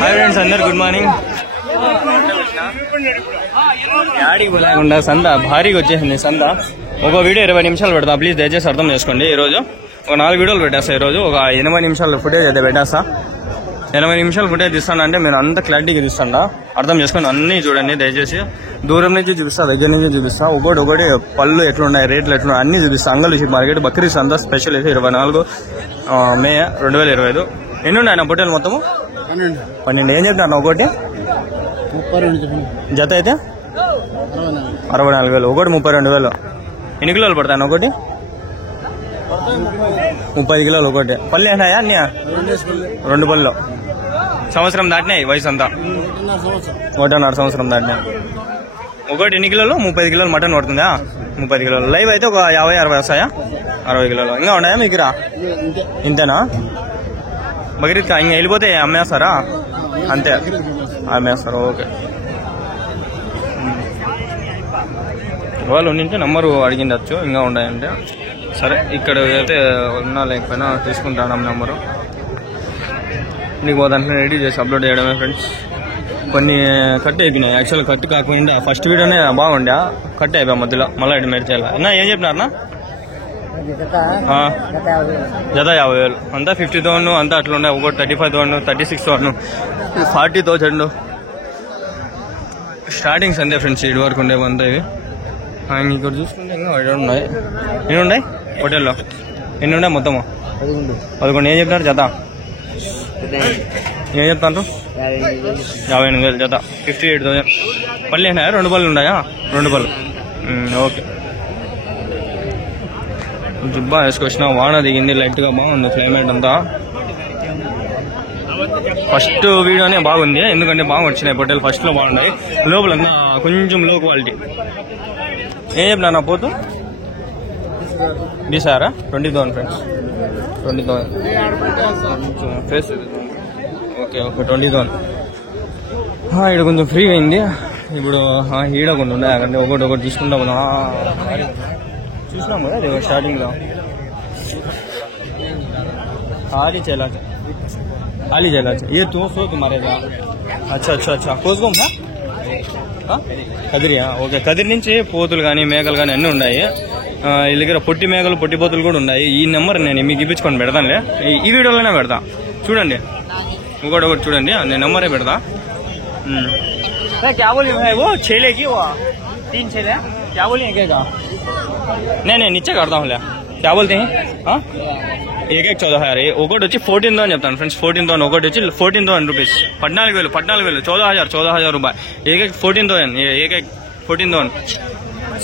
Hi friends, అందరు good morning. యాడికి పోలేకుండా సంద భారీగా వచ్చేసింది. సంద ఒక వీడియో 20 నిమిషాలు పెడతా, ప్లీజ్ దయచేసి అర్థం చేసుకోండి. ఈరోజు ఒక 4 వీడియోలు పెట్టేస్తా. ఈరోజు ఒక 80 నిమిషాల ఫుటేజ్ అయితే పెట్టేస్తా. 80 నిమిషాల ఫుటేజ్ తీస్తానంటే మీరు అంత క్లారిటీగా తీస్తాడా, అర్థం చేసుకోండి. అన్నీ చూడండి దయచేసి. దూరం నుంచి చూపిస్తా, దగ్గర నుంచి చూపిస్తా. ఒకటి పళ్ళు ఎట్లున్నాయి, రేట్లు ఎట్లున్నాయి అన్నీ చూపిస్తా. అంగల్ ఫిష్ మార్కెట్ బక్రీద్ సంత స్పెషల్ అయితే 24 మే 2025. ఎన్ని ఉన్నాయి నా పొట్టేలు మొత్తము? 12. ఏం చెప్తాను ఒకటి? 32 జత అయితే 64,000. ఒకటి 32,000. ఎన్ని కిలోలు పడతాను ఒకటి? 30 కిలోలు ఒకటి. పళ్ళు ఏంటాయా అన్నీ? 2 పళ్ళు. సంవత్సరం దాటినాయి వయసు అంతా. 1.5 సంవత్సరం దాటినాయి. ఒకటి ఎన్ని కిలోలు? 30 కిలోలు మటన్ పడుతుందా? 30 కిలోలు. లైవ్ అయితే ఒక 50-60 వస్తాయా? 60 కిలోలు. ఇంకా ఉన్నాయా మీకు? ఇంతేనా? బక్రీద్ ఇంకా వెళ్ళిపోతే అమ్మేస్తారా? అంతే అమ్మేస్తారు. ఓకే. వాళ్ళు ఉండింటే నంబరు అడిగిండచ్చు, ఇంకా ఉన్నాయంటే. సరే, ఇక్కడ అయితే ఉన్నా లేకపోయినా తీసుకుంటాను నెంబరు. నీకు దాంట్లో రెడీ చేసి అప్లోడ్ చేయడమే ఫ్రెండ్స్. కొన్ని కట్ అయిపోయినాయి. యాక్చువల్ కట్ కాకుండా ఫస్ట్ వీడియోనే బాగుండే, కట్ అయిపోయా మధ్యలో. మళ్ళీ ఎటు మీరు చేయాలి అన్నా? ఏం చెప్పినారన్నా? జత 50,000 అంతా. 50,000 అంతా అట్లా ఉండే. ఒకటి 35,000, 36,000, 40,000 స్టార్టింగ్స్ అంతే ఫ్రెండ్స్. ఇటు వరకు ఉండేవి అంతా ఇవి. ఇక్కడ చూసుకుంటే ఇంకా ఉన్నాయి. ఎన్ని ఉన్నాయి హోటల్లో? ఎన్ని ఉన్నాయి మొత్తము? 11. ఏం చెప్తారు జత? ఏం చెప్తాను? 58,000 జత. 58,000. పళ్ళు ఉన్నాయా? 2 పళ్ళు ఉన్నాయా? 2 పళ్ళు. ఓకే. జుబ్బా వేసుకొచ్చిన. వాన దిగింది లైట్గా. బాగుంది క్లైమేట్ అంతా. ఫస్ట్ వీడియోనే బాగుంది, ఎందుకంటే బాగా వచ్చినాయి పొట్టేలు. ఫస్ట్లో బాగున్నాయి. లోపలంతా కొంచెం లో క్వాలిటీ. ఏం చెప్పినా నా పోతు? తీసారా? 20,000 ఫ్రెండ్స్. 20,000 ఫేస్. ఓకే 20,000. ఇక్కడ కొంచెం ఫ్రీ అయింది. ఇప్పుడు ఈడ కొన్ని ఉన్నాయి. అక్కడ ఒకటి తీసుకుంటాం. చూసినాం కదా స్టార్టింగ్ లో. हाली चला ये तो सो तुम्हारे था. अच्छा కోసుకో కదిరియా? ఓకే. కదిరి నుంచి పోతులు కానీ మేకలు కానీ అన్నీ ఉన్నాయి. వీళ్ళ దగ్గర పొట్టి మేకలు పొట్టి పోతులు కూడా ఉన్నాయి. ఈ నెంబర్ నేను మీకు ఇప్పించుకొని పెడతానులే. ఈ వీడియోలోనే పెడతా చూడండి. ఒకటి చూడండి, నేను నెంబరే పెడతా. क्या बोली भाई? वो छेले की वो 3 छेले क्या बोली? नहीं नीचे करता हूँ. क्या बोलते हैं? हाँ, एक 14,000. ఒకటి వచ్చి 14,000 చెప్తాను ఫ్రెండ్స్. 14,000. ఒకటి వచ్చి 14,000 రూపీస్. 14,000 14,000 రూపాయలు. एक 14,000. एक 14,000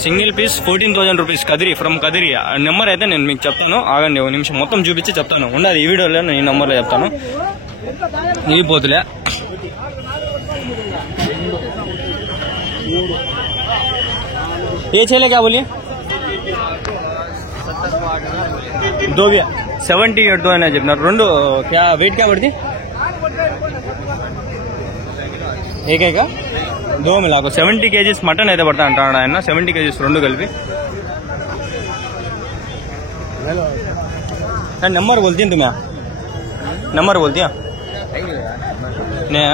single piece. 14,000 rupees. Kadiri from Kadiri. Number అయితే నేను మీకు చెప్తాను. ఆగండి ఒక నిమిషం, మొత్తం చూపించి చెప్తాను. ఉండదు ఈ వీడియోలో, నేను ఈ నెంబర్లో చెప్తాను. ఇవి పోతులే. ये छेले क्या बोलिए? 2 भी 78 అని చెప్పినారు. 2 क्या वेट क्या पड़ती? एक 2 मिला 70 kgs మటన్ అయితే పడతా అంటాడు ఆయన. 70 kgs 2 కలిపి. नंबर बोलती है तुम्हें? नंबर बोलती है? नहीं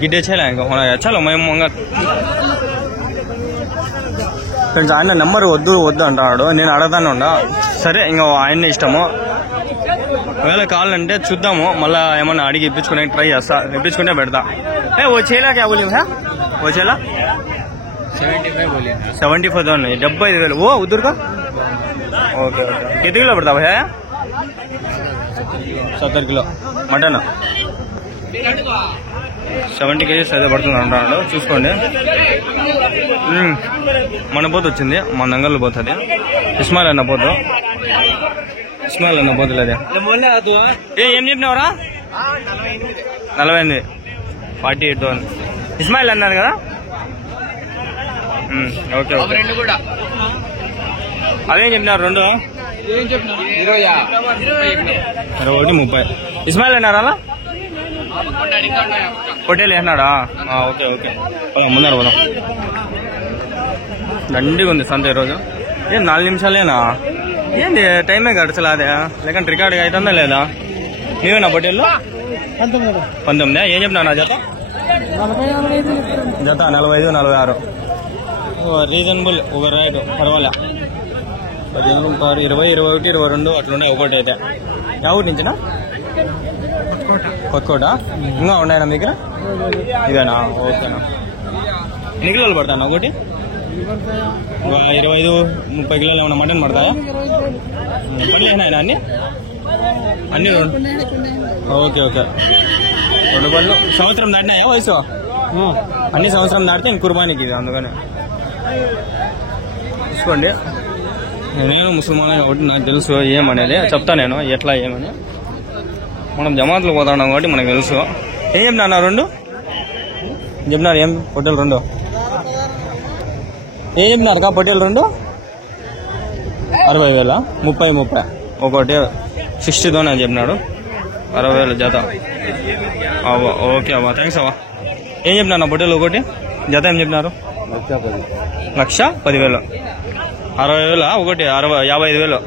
गिड्डे छेला होना. चलो मैं मंगा ఫ్రెండ్స్. ఆయన నెంబర్ వద్దు అంటాడు. నేను అడగతానే ఉండా. సరే, ఇంకా ఆయన ఇష్టము. ఒకవేళ కావాలంటే చూద్దాము. మళ్ళీ ఏమన్నా అడిగి ఇప్పించుకునే ట్రై చేస్తా. ఇప్పించుకుంటే పెడతా. ఓ చేలా క్యా బోలి? ఓ చేలా 75,000. 75,000. ఓ ఉద్దరుగా. ఓకే. కితి కిలో పడతా భయ? 70 కిలో మటన్. 70 kgs అయితే పడుతుంది అంటాడు. చూసుకోండి. మన పోతు వచ్చింది, మన నంగళ్ళు పోతుంది. ఇస్మాయిల్ అన్న పోతు. పోతులేదే. ఏం చెప్పినావురా? 48. 48,000. ఇస్మాయిల్ అన్నారు కదా. ఓకే. అదేం చెప్పినారు? 2 21 30. ఇస్మాయిల్ అన్నారా? పొట్టేలు వేసినాడా? ఓకే. ముందర పోదాం. దండిగా ఉంది సంత ఈరోజు. 4 నిమిషాలేనా? ఏంది టైమే గడచలా? అదే లేకంటే రికార్డ్ అవుతుందా లేదా? మీవేనా పొట్టేళ్ళు? 19. ఏం చెప్పినా నా జత? 45, 46. రీజనబుల్ ఒక రేటు, పర్వాలే. 15, 20, 21, 22 అట్లున్నాయి ఒకటి అయితే. యా ఊరి నుంచినా? కొత్తకోట. ఇంకా ఉన్నాయన్నా మీ దగ్గర? ఇదేనా? ఓకేనా. ఎన్ని కిలోలు పడతాను ఒకటి? 25, 30 కిలోలు ఏమన్నా మటన్ పడతాయా? పడలేనా అన్ని? అన్ని ఓకే. 2 పళ్ళు. సంవత్సరం దాటినాయా వయసు? అన్ని సంవత్సరం దాటితే ఇంక కుర్బానికి ఇది, అందుకని చూసుకోండి. నేను ముసల్మాన్ కాబట్టి నాకు తెలుసు ఏమనేది, చెప్తా నేను ఎట్లా ఏమని. మనం జమాత్లు పోతున్నాం కాబట్టి మనకు తెలుసు. ఏం చెప్పినా 2 చెప్పినారు? ఏం పొట్టేలు 2? ఏం చెప్పినారు కా పొట్టేలు 2? 60,000. 30 ఒకటి 60 అని చెప్పినాడు. 60,000 జత. అవ్వ ఓకే అవ్వ, థ్యాంక్స్ అవ్వ. ఏం చెప్పినా పొట్టేలు ఒకటి జత ఏం చెప్పినారు? 1,10,000. 60,000 ఒకటి 55,000.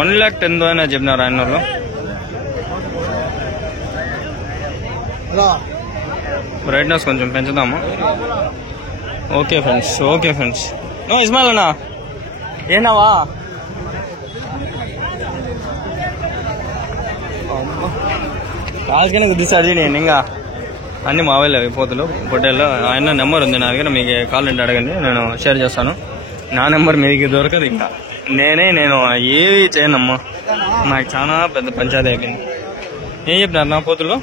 1,10,000 చెప్పినారు ఆయన వాళ్ళు. బ్రైట్నెస్ కొంచెం పెంచుదాము. Okay friends. నో ఇస్మాయిల్ అన్నా ఏనావా? రాజకీయ గుద్దిస్తాడు నేను. ఇంకా అన్ని మావేలే పోతులు పొట్టేళ్ళు. ఆయన నెంబర్ ఉంది నా దగ్గర, మీకు కావాలంటే అడగండి, నేను షేర్ చేస్తాను. నా నెంబర్ మీకు దొరకదు. ఇంకా నేను ఏవి చేయనమ్మా, నాకు చాలా పెద్ద పంచాయతీ అయిపోయింది. ఏం చెప్పినారు నా పోతులు?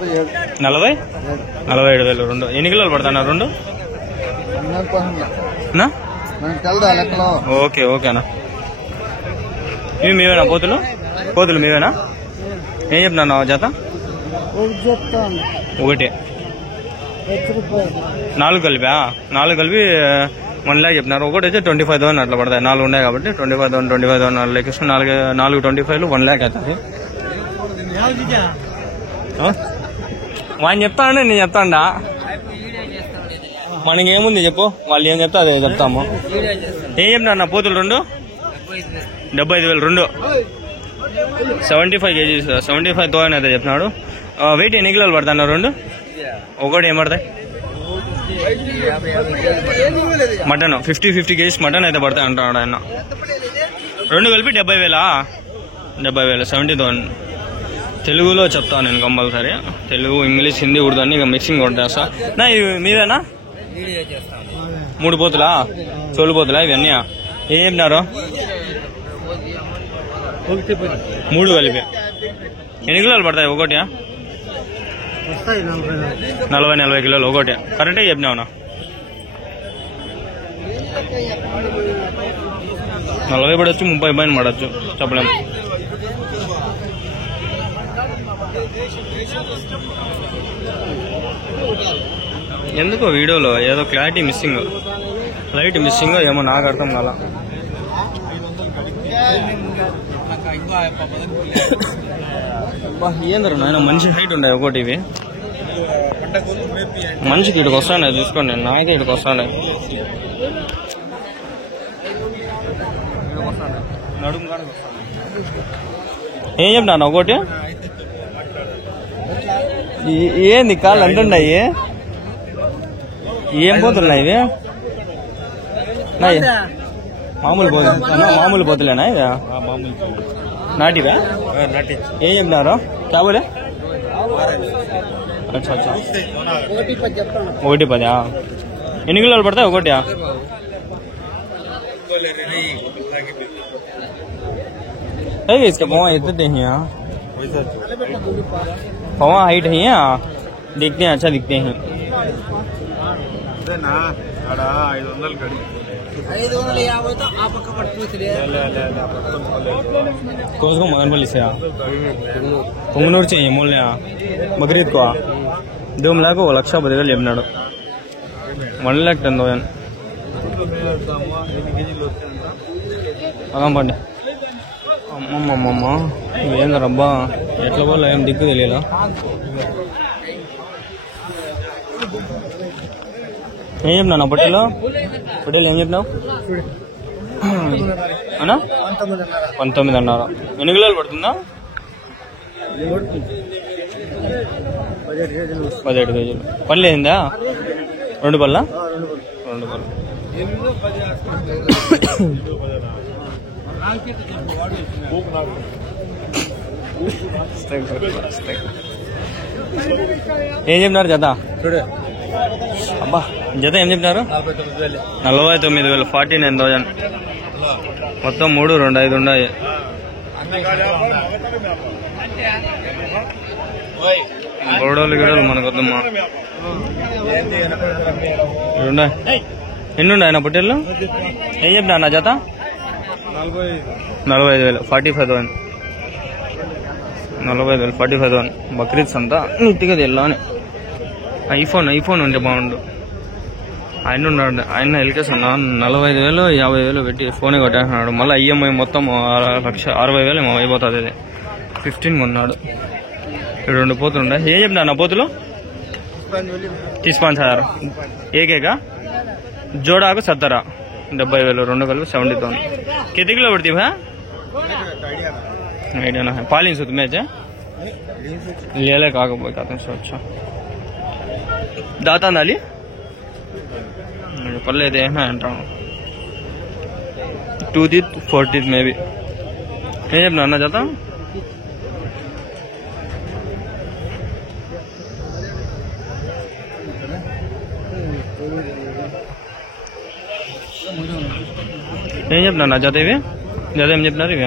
47,000 2. ఎన్ని కిలోలు పడతాను 2? ఓకేనా. ఇవి మీవేనా పోతులు మీవేనా? ఏం చెప్పినా జత? 1. 4 కలిపా? 4 కలిపి 1 lakh చెప్పినారు. ఒకటి అయితే 25,000 అట్లా పడతాయి. 4 ఉన్నాయి కాబట్టి 25,000 4 లెక్కిస్తే 4 25 1 lakh అవుతుంది. వాడిని చెప్తానండి, నేను చెప్తాడా? మనకేముంది చెప్పు, వాళ్ళు ఏం చెప్తా అదే చెప్తాము. ఏం చెప్పినా పోతులు 2? 75,000 2. 75 kgs 75,000 అయితే చెప్పినాడు. వెయిట్ ఎన్ని కిలోలు పడతాను 2? ఒకటి ఏం పడతాయి? మటన్ 50 kgs మటన్ అయితే పడతాయి అంటాడు ఆయన. 2 కలిపి 70,000. 70,000 తెలుగులో చెప్తాను నేను కంపల్సరీ. తెలుగు, ఇంగ్లీష్, హిందీ, ఉర్దూ అన్ని మిక్సింగ్ కొట్టేస్తా. నా ఇవి మీవేనా? 3 పోతులా? చోలు పోతులా ఇవన్నీ? ఏం చెప్పినారు? 3 కలిపి ఎన్ని కిలోలు పడతాయి ఒకటి? 40 కిలోలు ఒకటి. కరెక్టే చెప్పినావునా? 40 పడవచ్చు, 30 పైన పడవచ్చు, చెప్పలేము. ఎందుకో వీడియోలో ఏదో క్లారిటీ మిస్సింగ్, లైట్ మిస్సింగ్ ఏమో నాకు అర్థం కాల. ఏందరు నాయన మంచి హైట్ ఉండే ఒకటి. ఇవి మనిషికి ఇటుకు వస్తాను చూసుకోండి, నాకే ఇటుకు వస్తాను. ఏం చెప్పినా ఒకటి? ఏంది కాళ్ళు అంటున్నాయి? ఏం పోతున్నాయి ఇవి? మామూలు పోతులేనా ఇది? నాటివా? ఏం చెప్పినారు? కాబోలే 1,10. ఎన్ని కిలోలు పడతాయి ఒకటి? इसका पवा इतने हैं यहाँ, पवा हाइट है यहाँ, देखते हैं अच्छा दिखते हैं. कौन सा मगन वाली से पुंगनूर चाहिए मोल बकरीद को 2 लाख 1,10,000 చెప్పినాడు. 1,10,000 పండి. అమ్మమ్మమ్మ ఏందరబ్బా, ఎట్లా పోలే ఏం దిక్కు తెలియదా? ఏం చెప్పినా పొట్టేలు ఏం చెప్పినావు? అవునా 19.5. ఎన్ని కిలోలు పడుతుందా? 17 కేజీలు. పళ్ళు ఏందా? 2 పళ్ళ 2 పళ్ళు. ఏం చెప్పినారు జత? అబ్బా జత ఏం చెప్పినారు? 49,000. 49,000 మొత్తం. 3, 2, 5 ఉన్నాయి. గొడవలు గిడవలు మనకు వద్దమ్మా. ఎన్ని ఉన్నాయి నా పొట్టేళ్ళు? ఏం చెప్పినా నా జత? 45,000. 45,000. 45,000. 45,000. బక్రీద్స్ అంతా నీట్గా తెల్లాని. ఐఫోన్ ఉంటే బాగుండు. ఆయన ఉన్నాడు, ఆయన ఎల్కేస్ అన్నా 45,000 50,000 పెట్టి ఫోనే కొట్టేస్తున్నాడు. మళ్ళీ ఈఎంఐ మొత్తం 1,60,000 ఏమో అయిపోతుంది. అది 15 కొన్నాడు. 2 పోతులు ఉన్నాయి. ఏం చెప్పినా నా పోతులు? 35,000. ఏకేగా జోడాకు 70,000. 70,000. 2 కలిపి 70,000. कितने किलो बढ़ती है? आइडिया ना है. पालिंग से तुम्हें ले ले का बताते हैं. अच्छा दाता नाली पल्ले दे ना अंटा 2 teeth 4 teeth में भी ये बनाना चाहता हूँ. ఏం చెప్పినా జత ఇవి? జత ఏం చెప్పినారు ఇవి?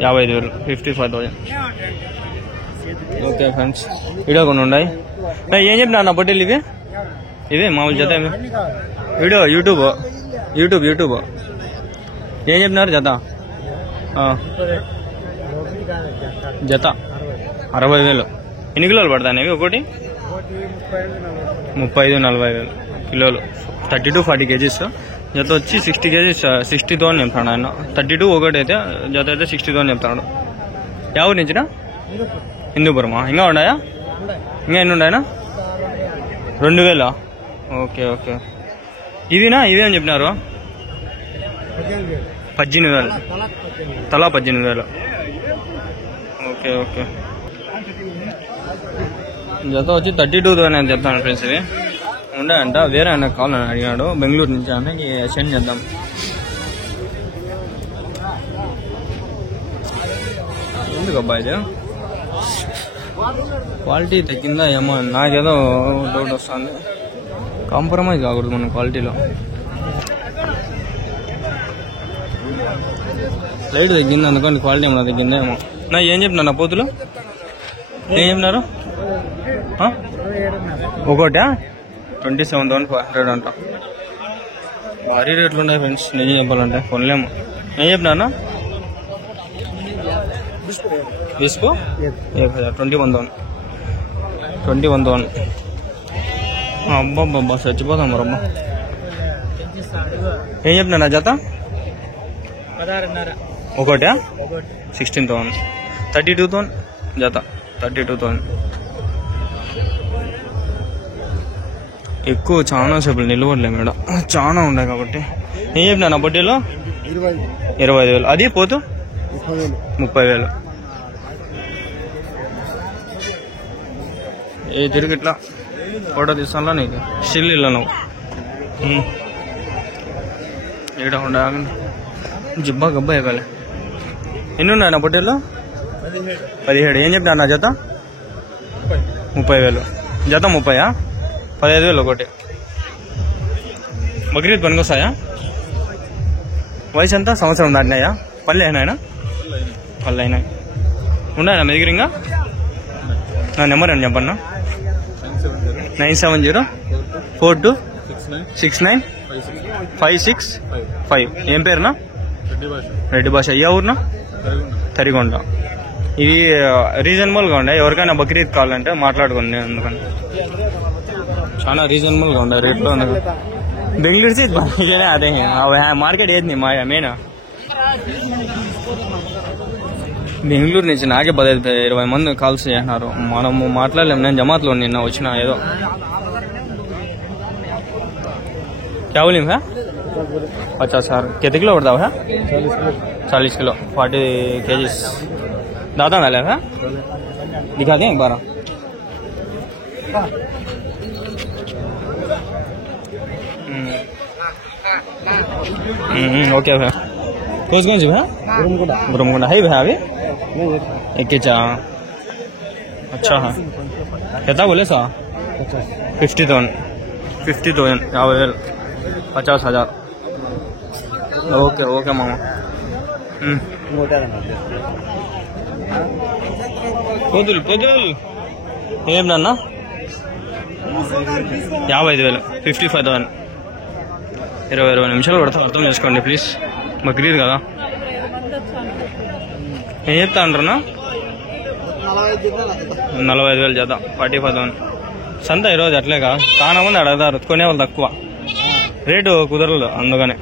55,000. 55,000. ఓకే ఫ్రెండ్స్, వీడియో కొన్ని ఉన్నాయి. ఏం చెప్పినా నా పొట్టేలు ఇవి? ఇవి మామూలు జత వీడియో యూట్యూబ్ ఏం చెప్పినారు జత? జత 60,000. ఎన్ని కిలోలు పడతాయి ఇవి? ఒకటి 35-40 కిలోలు. 30 to 40 కేజీస్. జత వచ్చి 60 కేజీస్. 60,000 చెప్తాడు ఆయన. 32 ఒకటి అయితే, జత అయితే 60,000 చెప్తాడు. ఎవరు నుంచినా? హిందూపురమా? ఇంకా ఉన్నాయా? ఇంకా ఎన్ని ఉన్నాయనా? 2,000. Okay okay. ఇవినా? ఇవేం చెప్పినారు? 18,000. తలా 18,000. Okay okay. జత వచ్చి 32,000 అని చెప్తాను ఫ్రెండ్స్. ఇవి ఉండాయంట. వేరే ఆయన కావాలని అడిగాడు బెంగళూరు నుంచి. ఆయనకి సెండ్ చేద్దాం. ఎందుకు అబ్బాయి ఇది క్వాలిటీ తగ్గిందా ఏమో? నాకేదో డౌట్ వస్తుంది. కాంప్రమైజ్ కాకూడదు మన క్వాలిటీలో. లైట్ తగ్గింది అనుకోండి, క్వాలిటీ ఏమన్నా తగ్గిందా ఏమో. నా ఏం చెప్పినా నా పోతులు? ఏం చెప్పినారు? ఒకటా 27,500 అంట. భారీ రేట్లు ఉన్నాయి ఫ్రెండ్స్. నిజం చెప్పాలంటే కొనలేము. ఏం చెప్పినా? తీసుకో 21,000. 21,000. అబ్బా చచ్చిపోతాం మరమ్మా. ఏం చెప్పినా నా జత? ఒకటా 16,000. 32,000 జత. 32,000. ఎక్కువ చాలా సేపు నిలబడలేము మేడం, చాలా ఉన్నాయి కాబట్టి. ఏం చెప్పినా నా బడ్డీలో? 25,000. అది పోతు 30,000. ఏ తిరిగి ఇట్లా ఫోటో తీస్తానులా నీకు స్టిల్ ఇలా నువ్వు ఇక్కడ ఉండాలి. జిబ్బా గబ్బా ఎగాలి. ఎన్ని ఉన్నాయి నా బడ్డీలో? 17. ఏం చెప్పినా నా జత? 30,000. జత 30. 15,000 ఒకటి. బక్రీద్ పనికొస్తాయా? వయసు ఎంత? సంవత్సరం దాటినాయా? పల్లె అయినాయనా? పల్లె అయినాయి. ఉన్నాయా మీ దగ్గర? ఇంకా నా నెంబర్ అని చెప్పన్నా. 9704269565. ఏం పేరునా? రెడ్డి భాష. ఏ ఊరునా? తరిగొండ. ఇవి రీజనబుల్గా ఉండే. ఎవరికైనా బక్రీద్ కావాలంటే మాట్లాడుకోండి. అందుకని చాలా రీజనబుల్గా ఉండే రేట్లో. బెంగళూరు से అదే మార్కెట్ ఏది మాయా మెయిన్. బెంగళూరు నుంచి నాకే 15-20 మంది కాల్స్ చేస్తున్నారు. మనము మాట్లాడలేము. నేను జమాత్లో నిన్న వచ్చిన ఏదో క్యావులిం 50,000 कितने किलो पड़ता है? 40 किलो 40 kgs दादा डाले है। दिखा दें एक बार। ओके भैया कोसगंज है गुरुमुंडा है भैया अभी एक अच्छा है कितना बोले सा 50,000 50,000 50,000 ओके ओके मामा పొదులు పొదులు ఏం నాన్న 55,000 55,000 20 నిమిషాలు పడతా అర్థం చేసుకోండి ప్లీజ్ మాకు తెలియదు కదా ఏం చెప్తా అంటారన్నా 45,000 జత 45,000 సంత ఈరోజు అట్లేగా చాలా మంది అడగతారు కొనే వాళ్ళు తక్కువ రేటు కుదరదు అందుకనే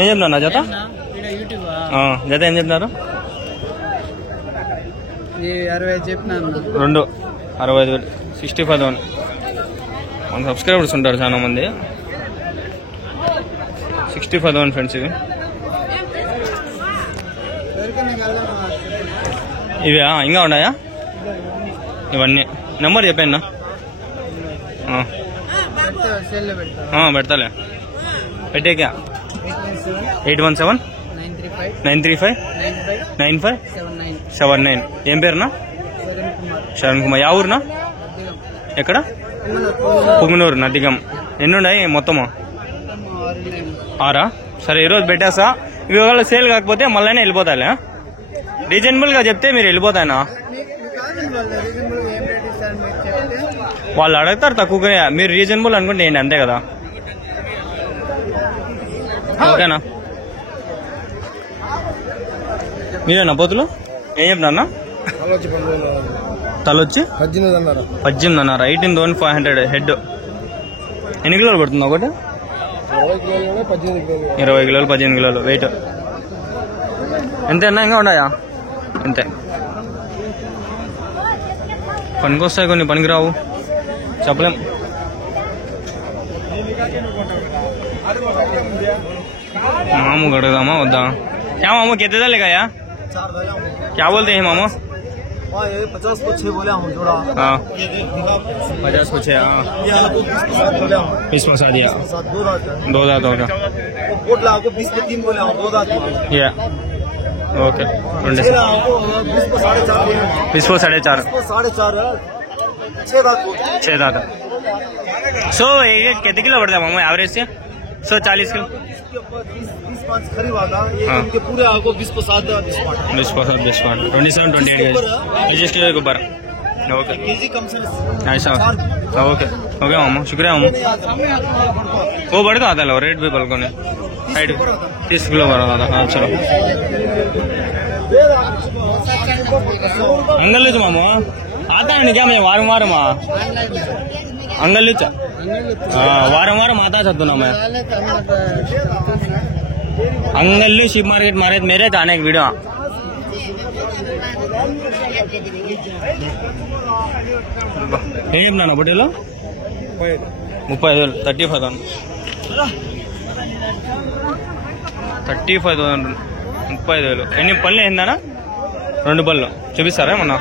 ఏం చెప్తున్నా జత జత ఏం చెప్తున్నారు 2 65,000 65,000 మన సబ్స్క్రైబర్స్ ఉంటారు చాలా మంది 65,000 ఫ్రెండ్స్ ఇవి ఇవి ఇంకా ఉన్నాయా ఇవన్నీ నెంబర్ చెప్పాను పెడతాలే పెట్టేకా 817-935-9579 ఏం పేరునా శరణ్ కుమార్ యా ఊరునా ఎక్కడ పుంగనూరు నదిగం ఎన్ని ఉన్నాయి మొత్తము 6 సరే ఈరోజు పెట్టేసా ఇవి ఒకవేళ సేల్ కాకపోతే మళ్ళీ వెళ్ళిపోతాలే రీజనబుల్ గా చెప్తే మీరు వెళ్ళిపోతాయనా వాళ్ళు అడుగుతారు తక్కువగా మీరు రీజనబుల్ అనుకుంటే ఏంటి అంతే కదా ఓకేనా మీరేనా పోతులు ఏం చెప్తున్నా తలొచ్చి 18,500 18,500 హెడ్ ఎన్ని కిలోలు పడుతుంది ఒకటి 20 కిలోలు 18 కిలోలు వెయిట్ ఎంతైనా ఇంకా ఉన్నాయా అంతే పనికొస్తాయి కొన్ని పనికిరావు చెప్పలేం मामू गड़ेगा मामा वद्दा क्या मामू कहते थे लेगा यार क्या बोलते हैं मामू 50 को 6 बोले हूँ जोड़ा। हाँ 50 को 6 हाँ 20 में दिया 2 दांत होगा को 20 में 3 बोले हूँ 2 दांत या ओके 20 को 4.5 6 दांत सो ये कितने किलो पड़ता है मामू एवरेज से 140 किलो 20 खरीद आता ये इनके पूरे आपको 20 को 7 27 28 एडजस्ट के ऊपर ओके केजी कम से ऐसा ओके ओके मामा शुक्रिया मामा वो बढ़ता आता है रेट भी बल्कि ने हाइट 30 किलो बढ़ा था हाँ चलो अंगल लीच मामा आता है क्या मैं वारम वारम अंगल लीच वारम वारम आता सकता ना मैं अंगल्ली शिप मार्केट मारे मेरे आने एक वीडियो ఏమన్నా బొట్టేలో 35,000 35,000 35,000 ఎన్ని పళ్ళు ఏందన్నా 2 పళ్ళు చూపిస్తారా ఏమన్నా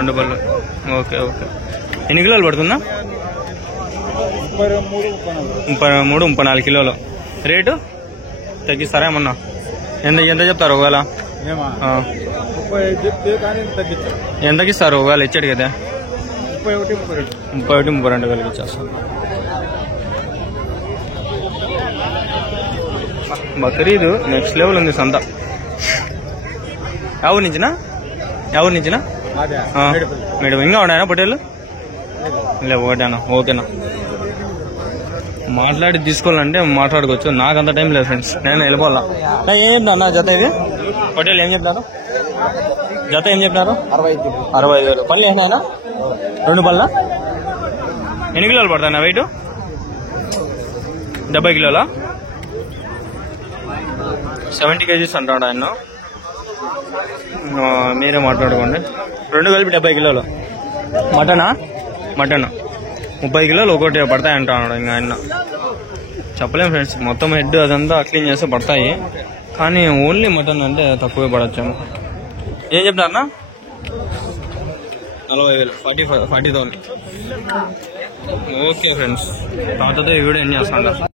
2 పళ్ళు ఓకే ఓకే ఎన్ని కిలోలు పడుతుందా 33-34 కిలోలు రేటు తగ్గిస్తారా ఏమన్నా ఎంత చెప్తారు ఒకవేళ ఎంతకి ఇస్తారు ఒకవేళ ఇచ్చాడు కదా 31-32 వేలకి ఇచ్చేస్తాను బక్రీద్ నెక్స్ట్ లెవెల్ ఉంది సంత ఎవరు నుంచినా మేడం ఇంకా ఉన్నాయా పొట్టేళ్ళు లేవు ఒకటేనా ఓకేనా మాట్లాడి తీసుకోవాలంటే మాట్లాడుకోవచ్చు నాకంత టైం లేదు ఫ్రెండ్స్ నేను వెళ్ళిపోవాలా ఏం చెప్తాను జత ఇది పొట్టేళ్ళు ఏం చెప్తారు జత ఏం చెప్పినారు 65,000 పళ్ళు ఏనా 2 పళ్ళ ఎన్ని కిలోలు పడతాయి నా వెయిట్ 70 కిలోలా 70 kgs అంటాడు ఆయన మీరే మాట్లాడుకోండి. 2 కలిపి 70 కిలోలు మటనా? మటన్ 30 కిలోలు ఒకటి పడతాయి అంటా అన్నాడు. ఇంకా ఆయన చెప్పలేము ఫ్రెండ్స్, మొత్తం హెడ్ అదంతా క్లీన్ చేస్తే పడతాయి, కానీ ఓన్లీ మటన్ అంటే తక్కువే పడచ్చేమో. ఏం చెప్తారన్నా? 40,000 40,000. ఓకే ఫ్రెండ్స్, తాతతో ఈ వీడియో ఏం చేస్తా